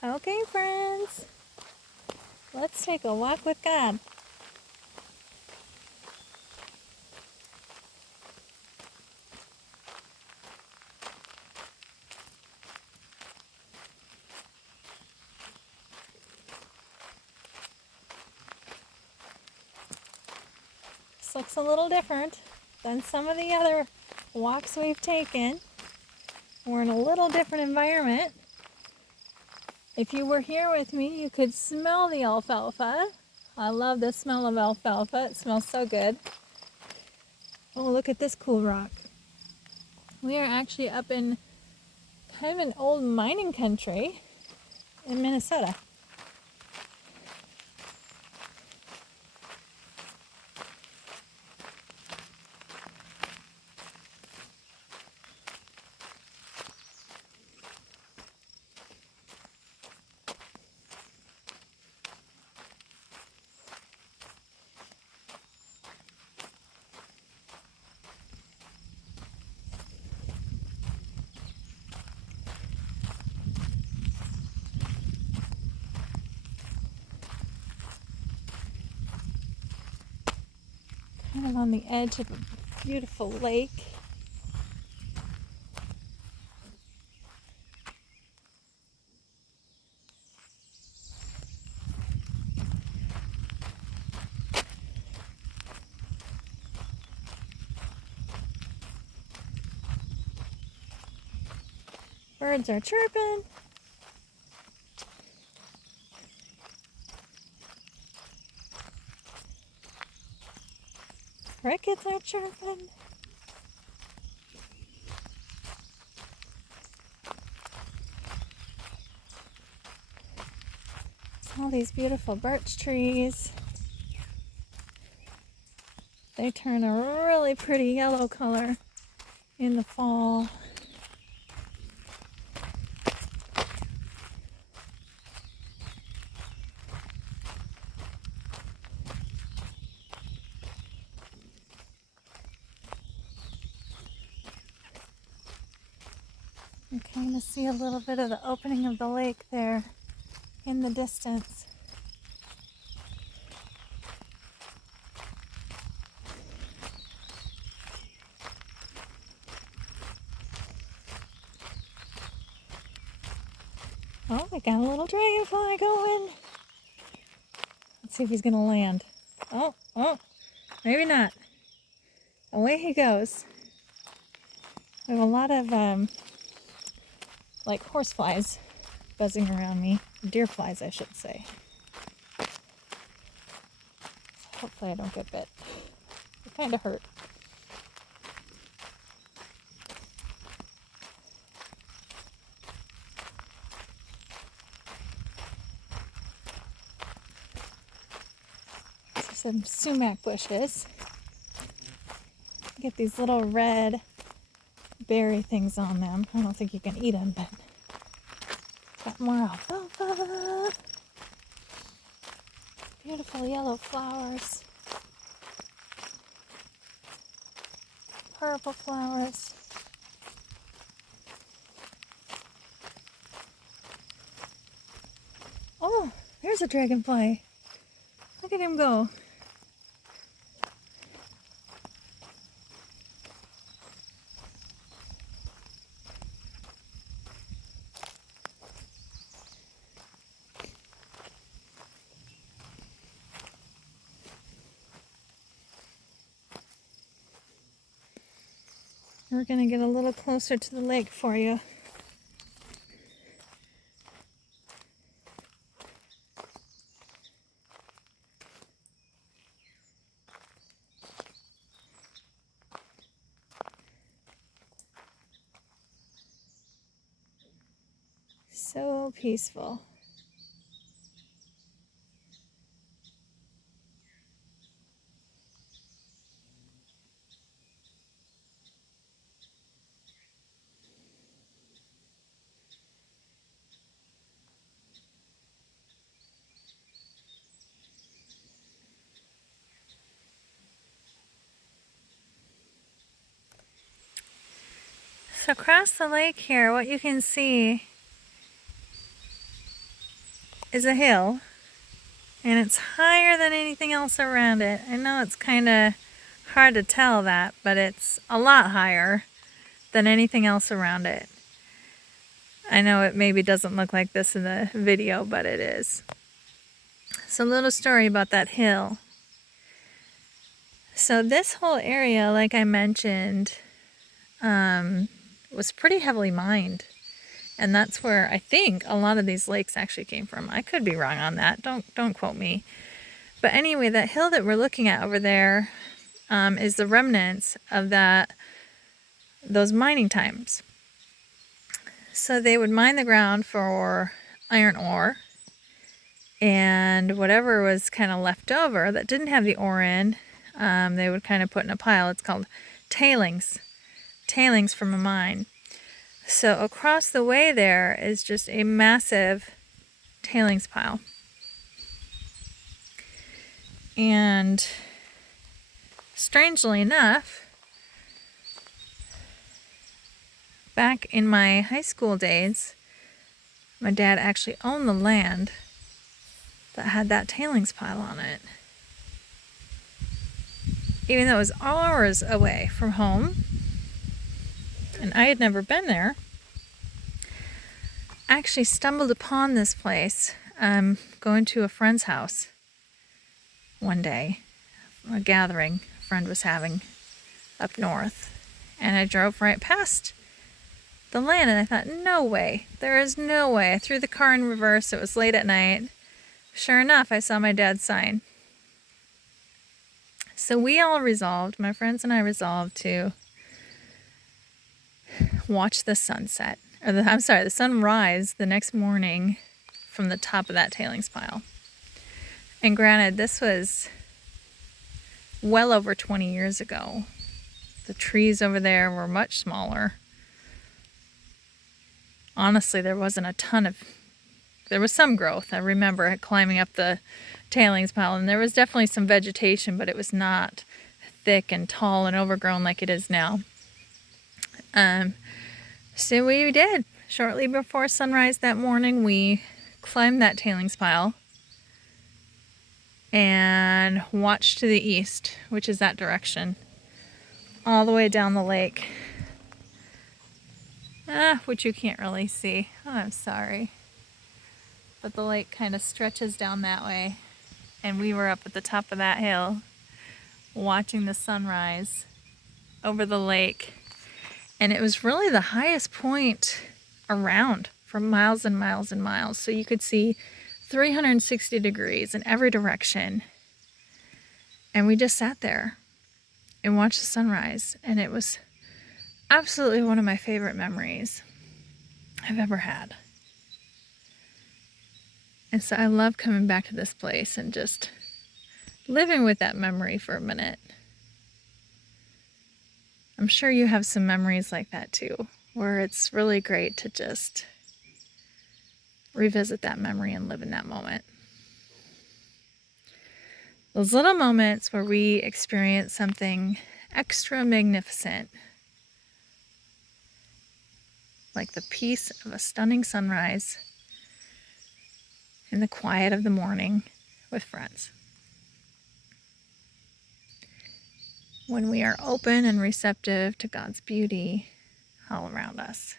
Okay, friends, let's take a walk with God. This looks a little different than some of the other walks we've taken. We're in a little different environment. If you were here with me, you could smell the alfalfa. I love the smell of alfalfa. It smells so good. Oh, look at this cool rock. We are actually up in kind of an old mining country in Minnesota. Kind of on the edge of a beautiful lake. Birds are chirping. Crickets are chirping. All these beautiful birch trees. They turn a really pretty yellow color in the fall. You kind of see a little bit of the opening of the lake there in the distance. Oh, we got a little dragonfly going. Let's see if he's gonna land. Oh, maybe not. Away he goes. We have a lot of like horseflies buzzing around me. Deer flies, I should say. Hopefully I don't get bit. It kind of hurt. Some sumac bushes. Get these little red berry things on them. I don't think you can eat them, but got more alfalfa. Beautiful yellow flowers. Purple flowers. Oh, there's a dragonfly. Look at him go. We're going to get a little closer to the lake for you. So peaceful. So across the lake here, what you can see is a hill, and it's higher than anything else around it. I know it's kind of hard to tell that, but it's a lot higher than anything else around it. I know it maybe doesn't look like this in the video, but it is. So a little story about that hill. So this whole area, like I mentioned, was pretty heavily mined. And that's where I think a lot of these lakes actually came from. I could be wrong on that. Don't quote me. But anyway, that hill that we're looking at over there is the remnants of those mining times. So they would mine the ground for iron ore, and whatever was kind of left over that didn't have the ore in, they would kind of put in a pile. It's called tailings from a mine. So across the way there is just a massive tailings pile. And strangely enough, back in my high school days, my dad actually owned the land that had that tailings pile on it. Even though it was hours away from home, and I had never been there, I actually stumbled upon this place going to a friend's house one day, a gathering a friend was having up north, and I drove right past the land, and I thought, no way, there is no way. I threw the car in reverse. It was late at night. Sure enough, I saw my dad's sign. So we all resolved, my friends and I resolved to watch the sunset, or the sunrise the next morning from the top of that tailings pile. And granted, this was well over 20 years ago. The trees over there were much smaller. Honestly, there was some growth. I remember climbing up the tailings pile, and there was definitely some vegetation, but it was not thick and tall and overgrown like it is now. So we did. Shortly before sunrise that morning, we climbed that tailings pile and watched to the east, which is that direction, all the way down the lake. Which you can't really see. Oh, I'm sorry. But the lake kind of stretches down that way. And we were up at the top of that hill watching the sunrise over the lake. And it was really the highest point around for miles and miles and miles. So you could see 360 degrees in every direction. And we just sat there and watched the sunrise. And it was absolutely one of my favorite memories I've ever had. And so I love coming back to this place and just living with that memory for a minute. I'm sure you have some memories like that too, where it's really great to just revisit that memory and live in that moment. Those little moments where we experience something extra magnificent, like the peace of a stunning sunrise in the quiet of the morning with friends. When we are open and receptive to God's beauty all around us.